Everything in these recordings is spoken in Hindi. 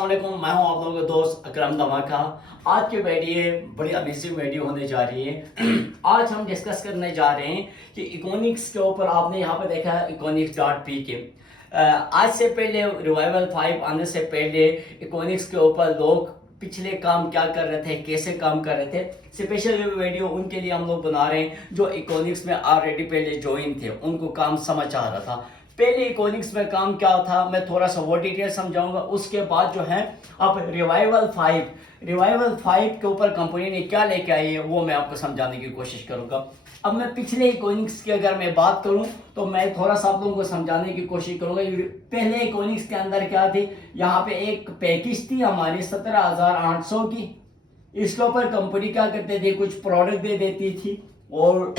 वालेकुम, मैं हूं आप लोगों का दोस्त अकरम धमाका। आज की वीडियो बड़ी अमेजिंग वीडियो होने जा रही है। आज हम डिस्कस करने जा रहे हैं कि इकोनिक्स के ऊपर। आपने यहाँ पे देखा है इकोनिक्स डॉट पी के। आज से पहले रिवाइवल 5 आने से पहले इकोनिक्स के ऊपर लोग पिछले काम क्या कर रहे थे, कैसे काम कर रहे थे, स्पेशल वीडियो उनके लिए हम लोग बना रहे हैं जो इकोनिक्स में ऑलरेडी पहले ज्वाइन थे, उनको काम समझ आ रहा था। पहले इकोनिक्स में काम क्या था मैं थोड़ा सा वो डिटेल समझाऊंगा। उसके बाद जो है अब रिवाइवल 5 के ऊपर कंपनी ने क्या लेके आई है वो मैं आपको समझाने की कोशिश करूंगा। अब मैं पिछले इकोनिक्स की अगर मैं बात करूं तो मैं थोड़ा सा आप लोगों को समझाने की कोशिश करूंगा। पहले इकोनिक्स के अंदर क्या थी, यहाँ पे एक पैकेज थी हमारी 17,800 की। इसके ऊपर कंपनी क्या करते थे, कुछ प्रोडक्ट दे देती थी और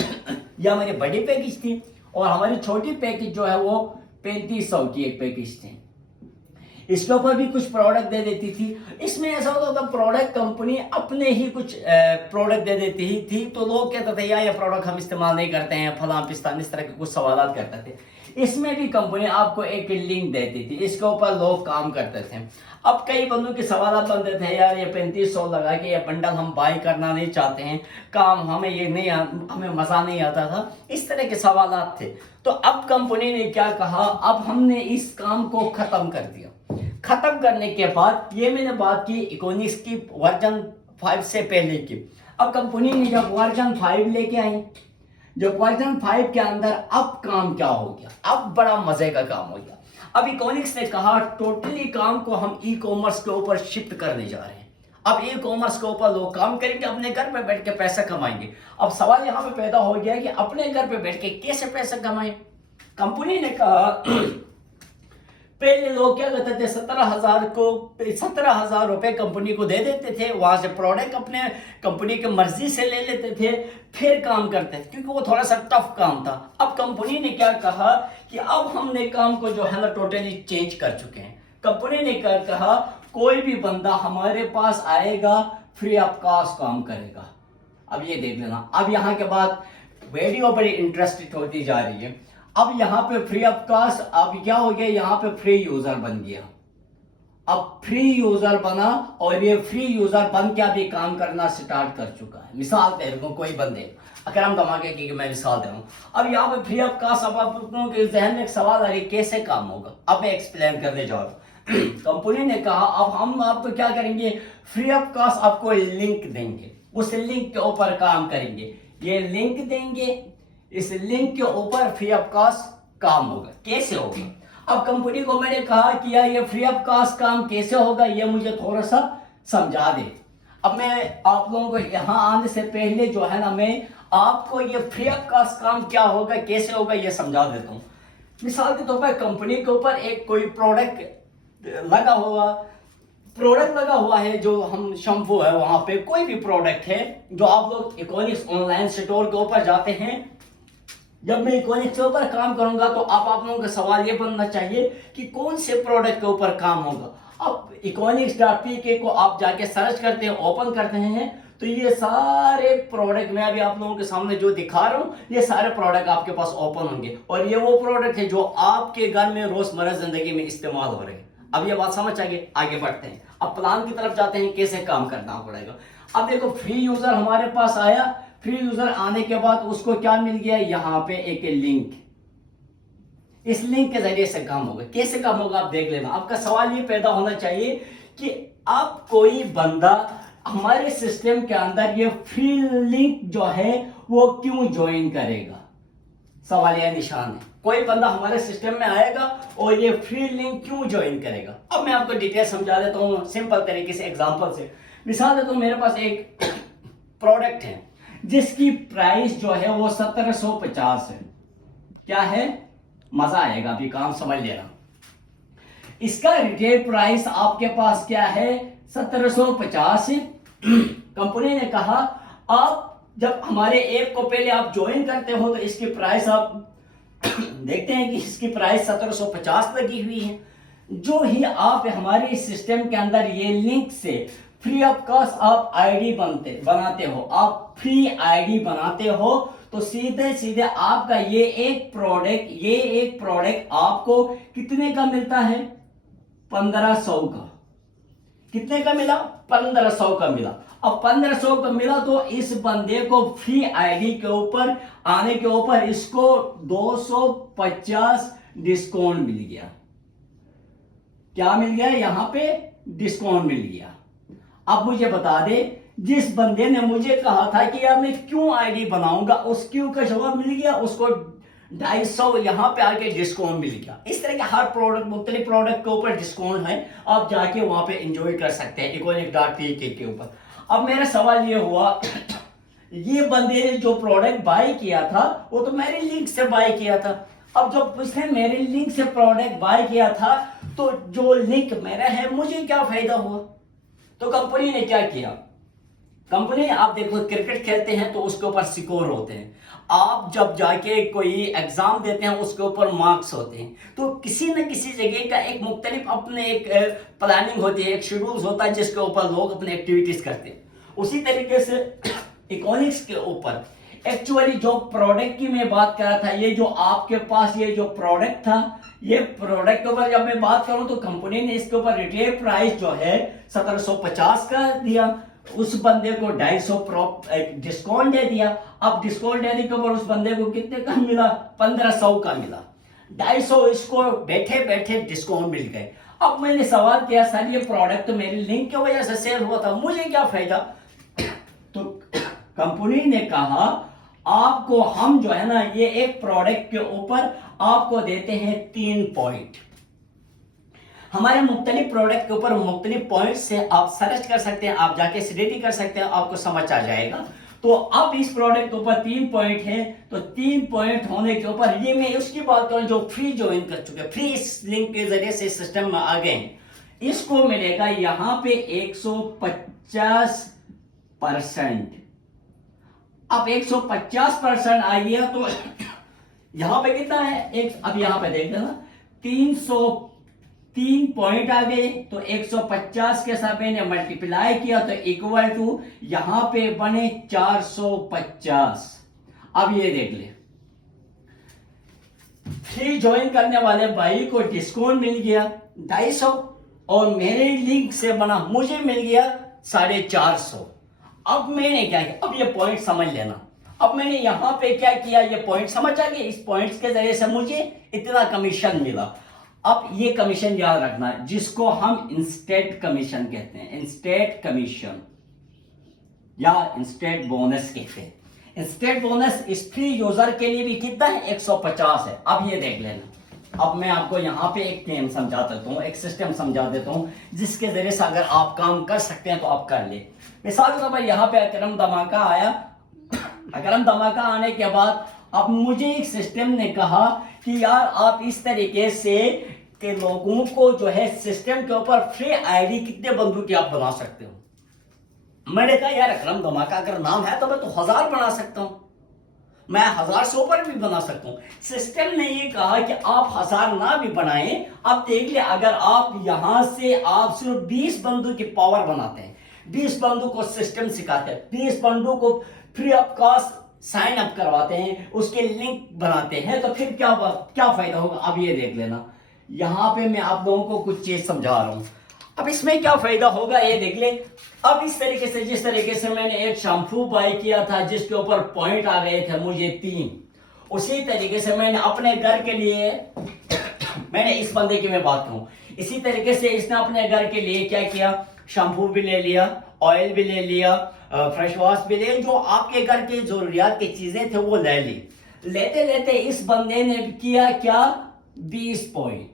यह हमारी बड़ी पैकेज थी। और हमारी छोटी पैकेज जो है वो 3500 की एक पैकेज थी। इसके ऊपर भी कुछ प्रोडक्ट दे देती थी। इसमें ऐसा होता था प्रोडक्ट कंपनी अपने ही कुछ प्रोडक्ट दे देती ही थी, तो लोग कहते थे यार ये प्रोडक्ट हम इस्तेमाल नहीं करते हैं, फलां पिस्तान, इस तरह के कुछ सवाल करते थे। इसमें भी कंपनी आपको एक लिंक देती थी, इसके ऊपर लोग काम करते थे। अब कई बंदों के सवाल बनते थे यार ये 3500 लगा के ये बंडल हम बाय करना नहीं चाहते हैं, काम हमें ये नहीं हमें मजा नहीं आता था, इस तरह के सवाल थे। तो अब कंपनी ने क्या कहा, अब हमने इस काम को खत्म कर दिया। खत्म करने के बाद ये मैंने बात की इकोनिक्स की वर्जन 5 से पहले की। अब कंपनी ने जब वर्जन 5 लेके आई, जब वर्जन 5 के अंदर अब काम क्या हो गया, अब बड़ा मजे का काम हो गया। अब इकोनिक्स ने कहा टोटली काम को हम ई कॉमर्स के ऊपर शिफ्ट करने जा रहे हैं। अब ई कॉमर्स के ऊपर लोग काम करेंगे, अपने घर पे बैठ के पैसा कमाएंगे। अब सवाल यहाँ पे पैदा हो गया कि अपने घर पे बैठ के कैसे पैसा कमाएं। कंपनी ने कहा पहले लोग क्या करते थे, 17,000 रुपए कंपनी को दे देते थे, वहां से प्रोडक्ट अपने कंपनी की मर्जी से ले लेते थे, फिर काम करते थे क्योंकि वो थोड़ा सा टफ काम था। अब कंपनी ने क्या कहा कि अब हमने काम को जो है ना टोटली चेंज कर चुके हैं। कंपनी ने क्या कहा, कोई भी बंदा हमारे पास आएगा फ्री ऑफ कॉस्ट काम करेगा। अब ये देख लेना, अब यहाँ के बाद वीडियो बड़ी इंटरेस्टिंग होती जा रही है। अब यहाँ पे फ्री ऑफ कॉस्ट, अब क्या हो गया, यहाँ पे फ्री यूजर बन गया। अब फ्री यूजर बना और ये फ्री यूजर बन के अभी काम करना स्टार्ट कर चुका है। मिसाल दे रहा हूँ, कोई बंदे अकरम धमाके की मैं मिसाल दे रहा हूँ। अब यहाँ पे फ्री ऑफ कॉस्ट, अब आप लोगों के जहन में एक सवाल आ रही कैसे काम होगा, अब मैं एक्सप्लेन करने जा रहा हूँ। कंपनी ने कहा अब हम आपको क्या करेंगे, फ्री ऑफ कॉस्ट आपको लिंक देंगे, उस लिंक के ऊपर काम करेंगे। ये लिंक देंगे, इस लिंक के ऊपर फ्री ऑफ कॉस्ट काम होगा। कैसे होगा, अब कंपनी को मैंने कहा कि यार ये फ्री ऑफ कॉस्ट काम कैसे होगा, ये मुझे थोड़ा सा समझा दे। अब मैं आप लोगों को यहाँ आने से पहले जो है ना, मैं आपको ये फ्री ऑफ कॉस्ट काम क्या होगा, कैसे होगा, ये समझा देता हूँ। मिसाल के तौर पर कंपनी के ऊपर एक कोई प्रोडक्ट लगा हुआ है, जो हम शैम्पू है, वहां पे कोई भी प्रोडक्ट है जो आप लोग इकोनिक्स ऑनलाइन स्टोर के ऊपर जाते हैं। जब मैं इकोनिक्स के ऊपर काम करूंगा तो आप लोगों का सवाल ये बनना चाहिए कि कौन से प्रोडक्ट के ऊपर काम होगा। अब इकोनिक्स.pk को आप जाके सर्च करते हैं, ओपन करते हैं, तो ये सारे प्रोडक्ट मैं अभी आप लोगों के सामने जो दिखा रहा हूँ, ये सारे प्रोडक्ट आपके पास ओपन होंगे और ये वो प्रोडक्ट है जो आपके घर में रोजमर्रा जिंदगी में इस्तेमाल हो रहे हैं। अब ये बात समझ आइए, आगे बढ़ते हैं। अब प्लान की तरफ जाते हैं, कैसे काम करना पड़ेगा। अब देखो फ्री यूजर हमारे पास आया, फ्री यूजर आने के बाद उसको क्या मिल गया, यहाँ पे एक लिंक। इस लिंक के जरिए से काम होगा। कैसे काम होगा आप देख लेना। आपका सवाल ये पैदा होना चाहिए कि अब कोई बंदा हमारे सिस्टम के अंदर ये फ्री लिंक जो है वो क्यों ज्वाइन करेगा, सवाल यह निशान है। कोई बंदा हमारे सिस्टम में आएगा और ये फ्री लिंक क्यों ज्वाइन करेगा। अब मैं आपको डिटेल समझा देता हूँ सिंपल तरीके से, एग्जांपल से। मिसाल देता हूँ, मेरे पास एक प्रोडक्ट है जिसकी प्राइस जो है वो 1750 है। क्या है, मजा आएगा, अभी काम समझ लेना। इसका रिटेल प्राइस आपके पास क्या है, 1750 है। कंपनी ने कहा आप जब हमारे ऐप को पहले आप ज्वाइन करते हो तो इसकी प्राइस आप देखते हैं कि इसकी प्राइस 1750 लगी हुई है। जो ही आप हमारे सिस्टम के अंदर ये लिंक से फ्री ऑफ कॉस्ट आप आईडी बनाते हो, आप फ्री आईडी बनाते हो, तो सीधे सीधे आपका ये एक प्रोडक्ट आपको कितने का मिलता है, 1500 का। कितने का मिला? 1500 का मिला। अब 1500 का मिला तो इस बंदे को फ्री आईडी के ऊपर आने के ऊपर इसको 250 डिस्काउंट मिल गया। क्या मिल गया? यहां पे डिस्काउंट मिल गया। अब मुझे बता दे, जिस बंदे ने मुझे कहा था कि यार मैं क्यों आईडी बनाऊंगा, उस क्यों का जवाब मिल गया उसको 250 यहां पे आके डिस्काउंट मिल गया। इस तरह के हर प्रोडक्ट, मुख्तलिफ प्रोडक्ट के ऊपर डिस्काउंट है, आप जाके वहां पे एंजॉय कर सकते हैं econic.pk के ऊपर। अब मेरा सवाल ये हुआ ये बंदे ने जो प्रोडक्ट बाय किया था वो तो मेरे लिंक से बाय किया था। अब जब उसने मेरे लिंक से प्रोडक्ट बाय किया था तो जो लिंक मेरा है मुझे क्या फायदा हुआ? तो कंपनी ने क्या किया? कंपनी, आप देखो क्रिकेट खेलते हैं तो उसके ऊपर स्कोर होते हैं, आप जब जाके कोई एग्जाम देते हैं उसके ऊपर मार्क्स होते हैं, तो किसी न किसी जगह का एक मुख्तलिफ अपने एक प्लानिंग होती है, एक शेड्यूल होता है जिसके ऊपर लोग अपने एक्टिविटीज करते हैं। उसी तरीके से इकोनिक्स के ऊपर एक्चुअली जो प्रोडक्ट की मैं बात कर रहा था, ये जो आपके पास ये जो प्रोडक्ट था, ये प्रोडक्ट के ऊपर जब मैं बात करूं तो कंपनी ने इसके ऊपर रिटेल प्राइस जो है 1750 का दिया, उस बंदे को 250 डिस्काउंट दे दिया। अब डिस्काउंट देने के ऊपर उस बंदे को कितने का मिला? 1500 का मिला। 250 इसको बैठे बैठे डिस्काउंट मिल गए। अब मैंने सवाल किया, सर ये प्रोडक्ट तो मेरी लिंक की वजह से सेल हुआ था, मुझे क्या फायदा? तो कंपनी ने कहा आपको हम जो है ना ये एक प्रोडक्ट के ऊपर आपको देते हैं 3 पॉइंट। हमारे मुख्तलिफ प्रोडक्ट के ऊपर मुख्तलिफ पॉइंट से आप सर्च कर सकते हैं, आप जाके स्टडी कर सकते हैं, आपको समझ आ जाएगा। तो अब इस प्रोडक्ट के ऊपर 3 पॉइंट है, तो 3 पॉइंट होने के ऊपर ये मैं उसकी बात करूं जो फ्री ज्वाइन कर चुके, फ्री इस लिंक के जरिए से सिस्टम में आ गए, इसको मिलेगा यहां पे 150%। अब 150% आ गया तो यहां पे कितना है? अब यहां पे देख लेना 303 पॉइंट आ गए, तो 150 के साथ मैंने मल्टीप्लाई किया तो इक्वल टू यहां पे बने 450। अब ये देख ले, फ्री ज्वाइन करने वाले भाई को डिस्काउंट मिल गया 250 और मेरे लिंक से बना मुझे मिल गया 450। अब मैंने क्या किया? अब ये पॉइंट समझ लेना। अब मैंने यहां पे क्या किया, ये पॉइंट समझ आ गए, इस पॉइंट्स के जरिए से मुझे इतना कमीशन मिला। अब ये कमीशन याद रखना जिसको हम इंस्टेंट कमीशन कहते हैं, इंस्टेंट कमीशन या इंस्टेंट बोनस कहते हैं। इंस्टेंट बोनस इस फ्री यूजर के लिए भी कितना है? 150 है। अब ये देख लेना, अब मैं आपको यहाँ पे एक गेम समझा देता हूँ, एक सिस्टम समझा देता हूँ जिसके जरिए से अगर आप काम कर सकते हैं तो आप कर ले। मिसाल के तौर पर यहाँ पे अकरम धमाका आया, अकरम धमाका आने के बाद अब मुझे एक सिस्टम ने कहा कि यार आप इस तरीके से के लोगों को जो है सिस्टम के ऊपर फ्री आईडी कितने बंदों की आप बना सकते हो। मैंने कहा यार अकरम धमाका अगर नाम है तो मैं तो 1000 बना सकता हूं, मैं 1000 से ऊपर भी बना सकता हूं। सिस्टम ने ये कहा कि आप 1000 ना भी बनाएं, अब देख ले अगर आप यहां से आप सिर्फ 20 बंदों की पावर बनाते हैं, 20 बंदों को सिस्टम सिखाते हैं, 20 बंदों को free of cost sign up करवाते हैं, उसके लिंक बनाते हैं, तो फिर क्या फायदा होगा? अब ये देख लेना, यहां पे मैं आप लोगों को कुछ चीज समझा रहा हूं। अब इसमें क्या फायदा होगा ये देख ले। अब इस तरीके से जिस तरीके से मैंने एक शैम्पू बाय किया था जिसके ऊपर पॉइंट आ गए थे मुझे 3, उसी तरीके से मैंने अपने घर के लिए मैंने इस बंदे की मैं बात करूं, इसी तरीके से इसने अपने घर के लिए क्या किया, शैम्पू भी ले लिया, ऑयल भी ले लिया, फ्रेश वॉश भी ले, जो आपके घर के जरूरियात की चीजें थे वो ले ली। लेते लेते इस बंदे ने किया क्या, 20 पॉइंट।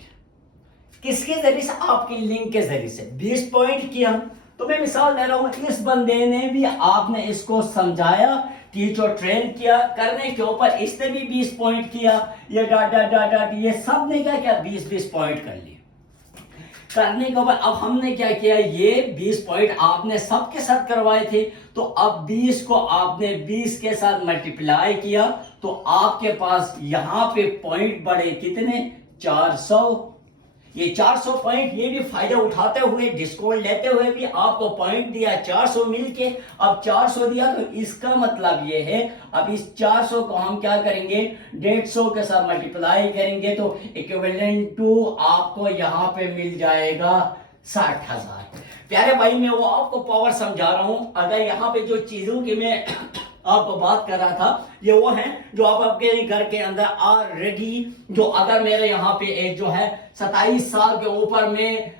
किसके जरिए से? आपके लिंक के जरिए से 20 पॉइंट किया। तो मैं मिसाल दे रहा हूं, इस बंदे ने भी आपने इसको समझाया, टीच और ट्रेन किया, करने के ऊपर इसने भी 20 पॉइंट किया, ये डाट ये सब ने क्या किया, 20 पॉइंट कर लिए। करने के ऊपर अब हमने क्या किया, ये 20 पॉइंट आपने सबके साथ करवाए थे, तो अब 20 को आपने 20 के साथ मल्टीप्लाई किया तो आपके पास यहां पे पॉइंट बढ़े कितने, 400। ये 400 पॉइंट, ये भी फायदा उठाते हुए, डिस्काउंट लेते हुए भी आपको पॉइंट दिया 400 मिलके। अब 400 दिया तो इसका मतलब ये है, अब इस 400 को हम क्या करेंगे, 150 के साथ मल्टीप्लाई करेंगे तो इक्विवेलेंट टू आपको यहां पे मिल जाएगा 60,000। प्यारे भाई, मैं वो आपको पावर समझा रहा हूं। अगर यहाँ पे जो चीजों की मैं आपको बात कर रहा था, ये वो है जो आप आपके घर के अंदर ऑलरेडी, जो अगर मेरे यहाँ पे एक जो है 27 साल के ऊपर में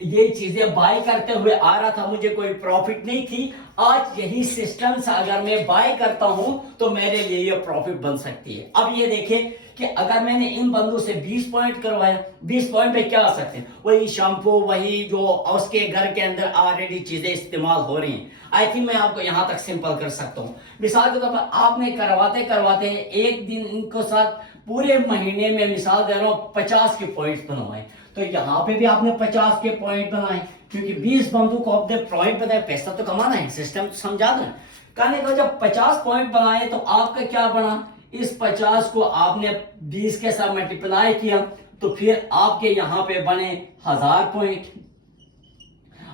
ये चीजें बाय करते हुए आ रहा था, मुझे कोई प्रॉफिट नहीं थी। आज यही सिस्टम से अगर मैं बाय करता हूं तो मेरे लिए ये प्रॉफिट बन सकती है। अब ये देखें कि अगर मैंने इन बंदों से 20 पॉइंट करवाया, 20 पॉइंट पे क्या आ सकते हैं? वही शैम्पू, वही जो उसके घर के अंदर ऑलरेडी चीजें इस्तेमाल हो रही हैं। आई थिंक मैं आपको यहां तक सिंपल कर सकता हूं। मिसाल के तौर पर आपने करवाते करवाते एक दिन इनको साथ पूरे महीने में, मिसाल दे रहा हूं, 50 के पॉइंट बनवाए, तो यहाँ पे भी आपने 50 के पॉइंट बनाए, क्योंकि 20 बंदों को आपने पॉइंट बताए, पैसा तो कमाना है, सिस्टम तो समझा दो। कहने का जब 50 पॉइंट बनाए तो आपका क्या बना? इस 50 को आपने 20 के साथ मल्टीप्लाई किया तो फिर आपके यहाँ पे बने 1000 पॉइंट।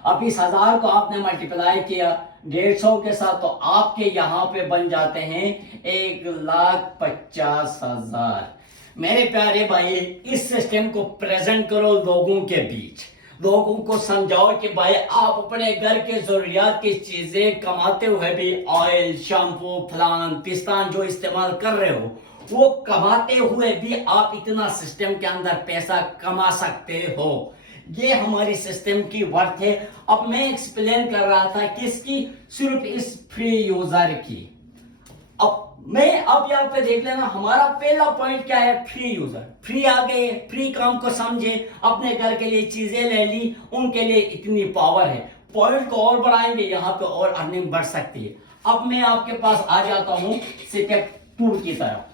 अब इस 1000 को आपने मल्टीप्लाई किया 150 के साथ तो आपके यहाँ पे बन जाते हैं 1,50,000। मेरे प्यारे भाई, इस सिस्टम को प्रेजेंट करो लोगों के बीच, लोगों को समझाओ कि भाई आप अपने घर के जरूरियात की चीजें कमाते हुए भी ऑयल, शैम्पू, फलान पिस्तान जो इस्तेमाल कर रहे हो, वो कमाते हुए भी आप इतना सिस्टम के अंदर पैसा कमा सकते हो। ये हमारी सिस्टम की वर्थ है। अब मैं एक्सप्लेन कर रहा था किसकी? सिर्फ इस फ्री यूजर की। अब यहाँ पे देख लेना, हमारा पहला पॉइंट क्या है? Free user. फ्री आ गए, फ्री काम को समझे, अपने घर के लिए चीजें ले ली, उनके लिए इतनी पावर है। पॉइंट को और बढ़ाएंगे, यहाँ पे और अर्निंग बढ़ सकती है। अब मैं आपके पास आ जाता हूँ स्टेप 2 की तरफ।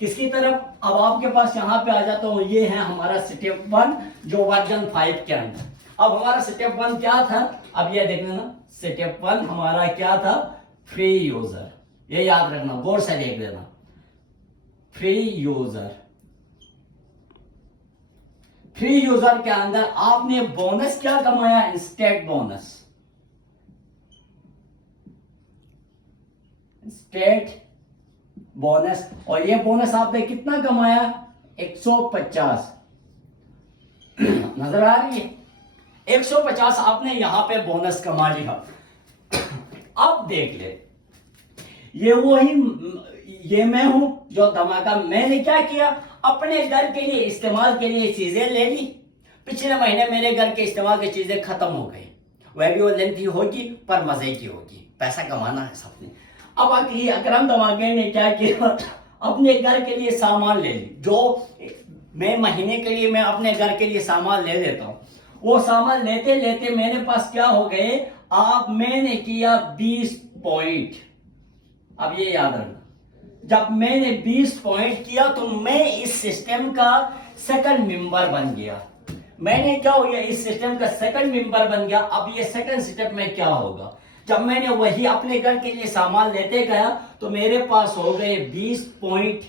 किसकी तरफ? अब आपके पास यहाँ पे आ जाता हूँ, ये है हमारा स्टेप 1 जो वर्जन 5 के अंदर। अब हमारा स्टेप 1 क्या था? अब ये देख लेना, स्टेप 1 हमारा क्या था? Free user. ये याद रखना, गौर से देख लेना, फ्री यूजर। फ्री यूजर के अंदर आपने बोनस क्या कमाया? Instant bonus. Instant bonus. और ये बोनस आपने कितना कमाया? 150। नजर आ रही है? 150 आपने यहां पे बोनस कमा लिया। अब देख ले, ये मैं हूं जो धमाका। मैंने क्या किया? अपने घर के लिए इस्तेमाल के लिए चीजें ले ली। पिछले महीने मेरे घर के इस्तेमाल की चीजें खत्म हो गई। वह भी वो लेंथी होगी पर मजे की होगी, पैसा कमाना है सबने। अब आखिर अकरम धमाके ने क्या किया? अपने घर के लिए सामान ले ली। जो मैं महीने के लिए मैं अपने घर के लिए सामान ले लेता हूं, वो सामान लेते लेते मेरे पास क्या हो गए? मैंने किया 20 पॉइंट। अब ये याद रखना, जब मैंने 20 पॉइंट किया तो मैं इस सिस्टम का सेकंड मेंबर बन गया। मैंने क्या हो गया? इस सिस्टम का सेकंड मेंबर बन गया। अब ये सेकंड स्टेप में क्या होगा? जब मैंने वही अपने घर के लिए सामान लेते गया तो मेरे पास हो गए 20 पॉइंट।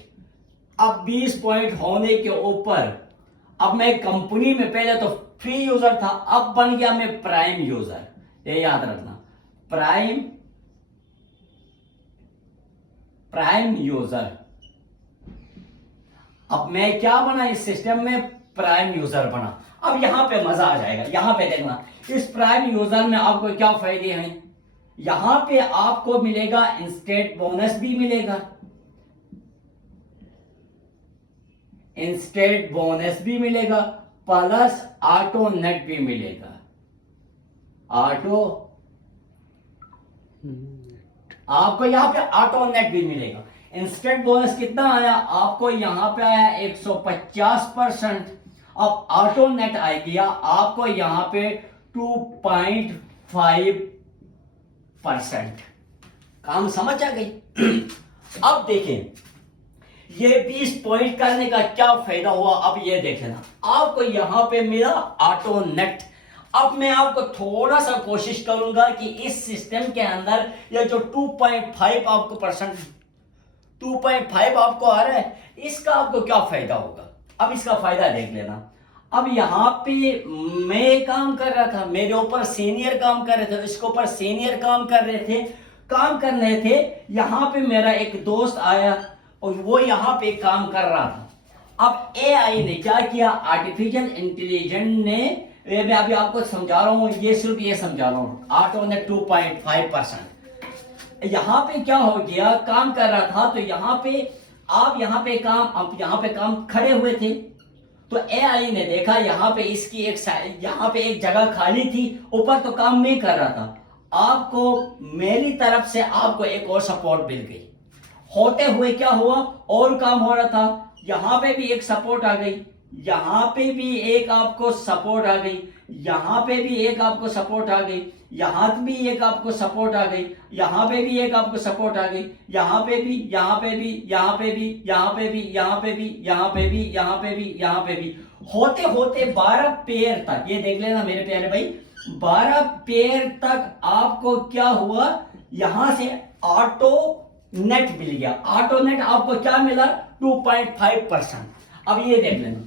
अब 20 पॉइंट होने के ऊपर अब मैं कंपनी में, पहले तो फ्री यूजर था, अब बन गया मैं प्राइम यूजर। ये याद रखना, प्राइम यूजर। अब मैं क्या बना? इस सिस्टम में प्राइम यूजर बना। अब यहां पे मजा आ जाएगा। यहां पे देखना, इस प्राइम यूजर में आपको क्या फायदे हैं? यहां पे आपको मिलेगा इंस्टेंट बोनस भी मिलेगा, इंस्टेंट बोनस भी मिलेगा, प्लस ऑटो नेट भी मिलेगा। ऑटो आपको यहाँ पे ऑटो नेट भी मिलेगा। इंस्टेंट बोनस कितना आया? आपको यहाँ पे आया 150%। अब ऑटो नेट आ गया आपको यहाँ पे 2.5%। काम समझ आ गई? अब देखें, ये 20 पॉइंट करने का क्या फायदा हुआ? अब ये देखें ना, आपको यहां पे मिला ऑटो नेट। अब मैं आपको थोड़ा सा कोशिश करूंगा कि इस सिस्टम के अंदर ये जो 2.5 आपको परसेंट 2.5 आपको आ रहा है, इसका आपको क्या फायदा होगा? अब इसका फायदा देख लेना। अब यहाँ पे मैं काम कर रहा था, मेरे ऊपर सीनियर काम कर रहे थे, इसके ऊपर सीनियर काम कर रहे थे। यहाँ पे मेरा एक दोस्त आया और वो यहाँ पे काम कर रहा था। अब एआई ने क्या किया? आर्टिफिशियल इंटेलिजेंस ने ये मैं अभी आपको समझा रहा हूँ, ये सिर्फ ये समझा रहा हूँ। ऑटोनेट 2.5%। यहाँ पे क्या हो गया, काम कर रहा था तो यहाँ पे आप यहाँ पे काम खड़े हुए थे, तो एआई ने देखा यहाँ पे इसकी यहाँ पे एक जगह खाली थी, ऊपर तो काम मैं कर रहा था, आपको मेरी तरफ से आपको एक और सपोर्ट मिल गई। होते हुए क्या हुआ, और काम हो रहा था, यहाँ पे भी एक सपोर्ट आ गई, यहाँ पे भी एक आपको सपोर्ट आ गई, यहाँ पे भी एक आपको सपोर्ट आ गई, यहाँ भी एक आपको सपोर्ट आ गई, यहाँ पे भी एक आपको सपोर्ट आ गई, यहाँ पे भी, यहाँ पे भी, यहाँ पे भी, यहाँ पे भी, यहाँ पे भी, यहाँ पे भी, यहाँ पे भी, यहाँ पे भी, होते होते 12 पेयर तक, ये देख लेना मेरे प्यारे भाई, 12 पेयर तक आपको क्या हुआ, यहां से ऑटो नेट मिल गया। ऑटो नेट आपको क्या मिला, 2.5%। अब ये देख लेना,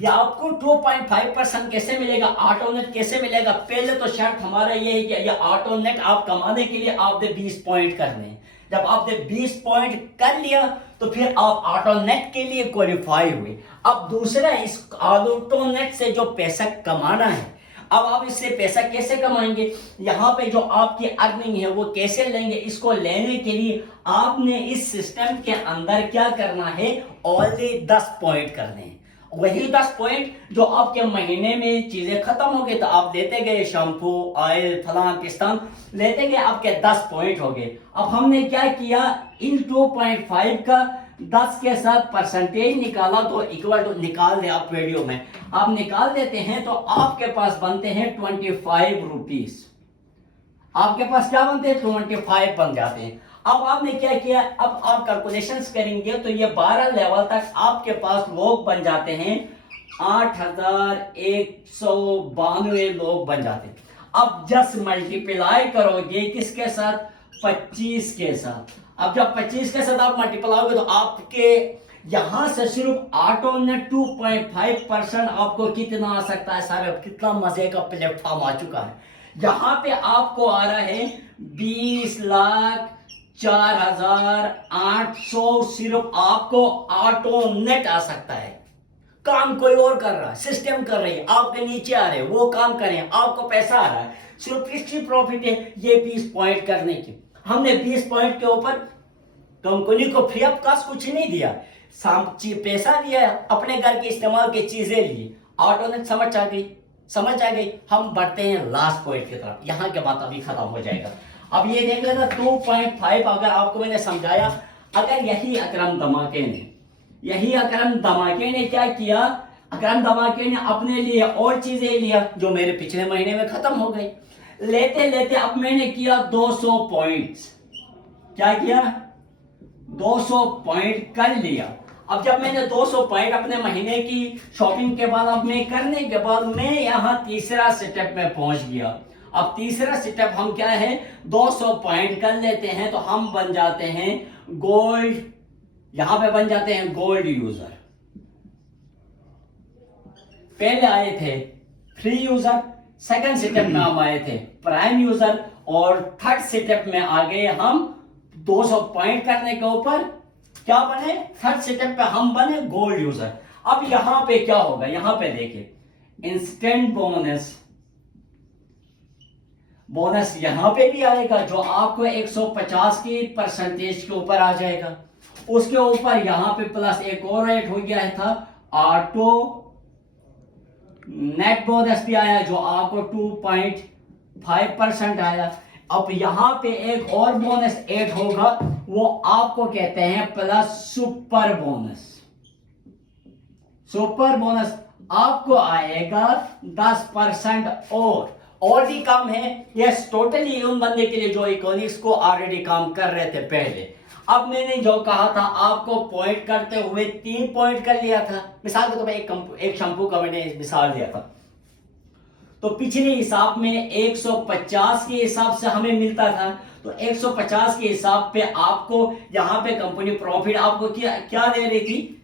ये आपको 2.5% कैसे मिलेगा, ऑटो नेट कैसे मिलेगा। पहले तो शर्त हमारा ये है कि ये ऑटो नेट आप कमाने के लिए आपने 20 पॉइंट करने हैं। जब आपने 20 पॉइंट कर लिया तो फिर आप ऑटो नेट के लिए क्वालिफाई हुए। अब दूसरा, इस ऑटो नेट से जो पैसा कमाना है, अब आप इससे पैसा कैसे कमाएंगे, यहाँ पे जो आपकी अर्निंग है वो कैसे लेंगे, इसको लेने के लिए आपने इस सिस्टम के अंदर क्या करना है, ओनली 10 पॉइंट करने हैं। वही 10 पॉइंट जो आपके महीने में चीजें खत्म हो गई तो आप लेते गए, शैम्पू, ऑयल, फलान पिस्तान लेते गए, आपके 10 पॉइंट हो गए। अब हमने क्या किया, इन 2.5 का 10 के साथ परसेंटेज निकाला, तो इक्वल टू निकाल दे आप वीडियो में, आप निकाल देते हैं तो आपके पास बनते हैं 25 रुपीज। आपके पास क्या बनते हैं, 25 बन जाते हैं। अब आपने क्या किया, अब आप कैलकुलेशंस करेंगे तो ये 12 लेवल तक आपके पास लोग बन जाते हैं, 8192 लोग बन जाते हैं। अब जस्ट मल्टीप्लाई करोगे किसके साथ, 25 के साथ। अब जब 25 के साथ आप मल्टीप्लाई होगे तो आपके यहां से सिर्फ ऑटो नेट 2.5% आपको कितना आ सकता है, सारे कितना मजे का प्लेटफॉर्म आ चुका है। यहां पे आपको आ रहा है 20,04,800 सिर्फ आपको ऑटो नेट आ सकता है। काम कोई और कर रहा है, सिस्टम कर रही है, आपके नीचे आ रहे हैं, वो काम कर रहे हैं, आपको पैसा आ रहा है, सिर्फ इसकी प्रॉफिट है ये 20 पॉइंट करने की। हमने 20 पॉइंट के ऊपर कंपनी को फ्री ऑफ कॉस्ट कुछ नहीं दिया, पैसा दिया, अपने घर के इस्तेमाल की चीजें ली, ऑटो नेट समझ आ गई। हम बढ़ते हैं लास्ट पॉइंट की तरफ, यहाँ के बाद अभी खत्म हो जाएगा। अब ये देख लेना 2.5, अगर आपको मैंने समझाया, अगर यही अकरम धमाके ने क्या किया, अकरम धमाके ने अपने लिए और चीजें लिया जो मेरे पिछले महीने में खत्म हो गई, लेते लेते अब मैंने किया 200 पॉइंट्स। क्या किया, 200 पॉइंट कर लिया। अब जब मैंने 200 पॉइंट अपने महीने की शॉपिंग के बाद, अब मैं करने के बाद मैं यहाँ तीसरा स्टेप में पहुंच गया। अब तीसरा स्टेप हम क्या है, 200 पॉइंट कर लेते हैं तो हम बन जाते हैं गोल्ड, यहां पे बन जाते हैं गोल्ड यूजर। पहले आए थे फ्री यूजर, सेकंड स्टेप में हम आए थे प्राइम यूजर, और थर्ड स्टेप में आ गए हम 200 पॉइंट करने के ऊपर क्या बने, थर्ड स्टेप पे हम बने गोल्ड यूजर। अब यहां पे क्या होगा, यहां पे देखिए इंस्टेंट बोनस यहां पे भी आएगा, जो आपको 150 की परसेंटेज के ऊपर आ जाएगा। उसके ऊपर यहां पे प्लस एक और ऐड हो गया था, ऑटो नेट बोनस भी आया जो आपको 2.5% आया। अब यहां पे एक और बोनस ऐड होगा, वो आपको कहते हैं प्लस सुपर बोनस आपको आएगा 10% और भी कम है। यस, टोटली उन बंदे के लिए जो इकोनॉमिक्स को ऑलरेडी काम कर रहे थे पहले। अब मैंने जो कहा था आपको पॉइंट करते हुए 3 पॉइंट कर लिया था, मिसाल के तौर पे एक शैम्पू का मैंने मिसाल दिया था, तो पिछले हिसाब में 150 के हिसाब से हमें मिलता था, तो 150 के हिसाब पे आपको यहाँ पे कंपनी प्रॉफिट आपको क्या दे रही थी,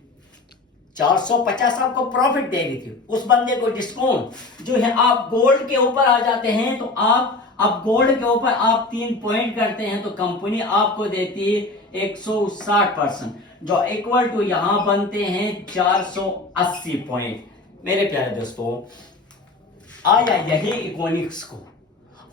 450 आपको प्रॉफिट दे रही थी। उस बंदे को डिस्काउंट जो है, आप गोल्ड के ऊपर आ जाते हैं तो अब गोल्ड के ऊपर आप 3 पॉइंट करते हैं तो कंपनी आपको देती है 160%, जो इक्वल टू यहां बनते हैं 480 पॉइंट। मेरे प्यारे दोस्तों, आया यही इकोनिक्स को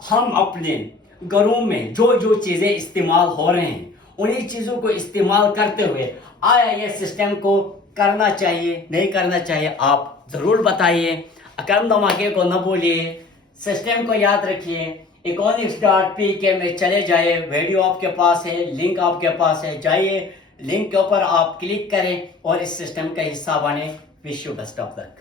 हम अपने घरों में जो जो चीज़ें इस्तेमाल हो रहे हैं उन्हीं चीज़ों को इस्तेमाल करते हुए आया ये सिस्टम को करना चाहिए नहीं करना चाहिए, आप ज़रूर बताइए। अकरम धमाके को न भूलिए, सिस्टम को याद रखिए। Econics.pk में चले जाए, वीडियो आपके पास है, लिंक आपके पास है, जाइए लिंक के ऊपर आप क्लिक करें और इस सिस्टम का हिस्सा बने। Wish you best of luck.